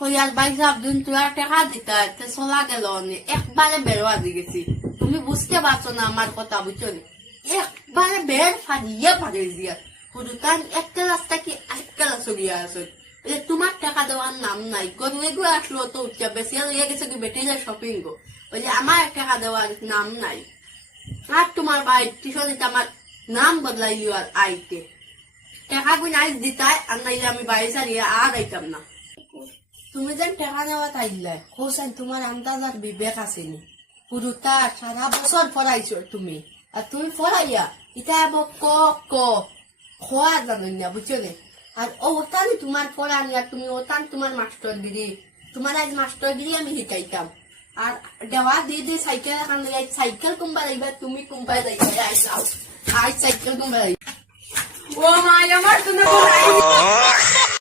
কইয়ার ভাই সাহেব দিন তোরা টাকা দিতা চলা গেল একবারে বেরোয়া দিয়ে গেছি। তুমি বুঝতে পারছো না আমার কথা, বুঝছো নি? একবারে বের ফাঁদিয়ে ফাঁদে দিয়া শুধু তার একটা রাস্তা কি আরেকটা রাস্তা দিয়া আছে। তোমার টাকা দেওয়ার নাম নাই, গরু এগুলো আসলো তো উঠছে বেশি হয়ে গেছে কি বেটে যায় শপিং গো, বলছে আমার টাকা দেওয়ার নাম নাই। আর তোমার ভাই টিউশনিতে আমার নাম বদলাইলি আর আইতে টাকা গুণ আইস দিতাই, আর নাইলে আমি বাড়ি ছাড়িয়ে আর আইতাম না। তুমি যেন টাকা নেওয়া তাইলে হোসেন তোমার আন্দাজ আর বিবেক আসেনি। পুরুতা সারা বছর পড়াইছো তুমি, আর তুমি পড়াইয়া এটা ক ক খোয়া জানো না, বুঝছো নে? আর ওটানি তোমার পড়ানি, আর তুমি ওটান তোমার মাস্টারগিরি, তোমার আজ মাস্টারগিরি আমি শিখাইতাম। আর দেওয়া দিয়ে দিয়ে সাইকেল এখন সাইকেল কোনবা যাইবা, তুমি কোনবাই যাইবা, আই যাও আজ সাইকেল কোনবা যাইবা। ও মা আমার তুমি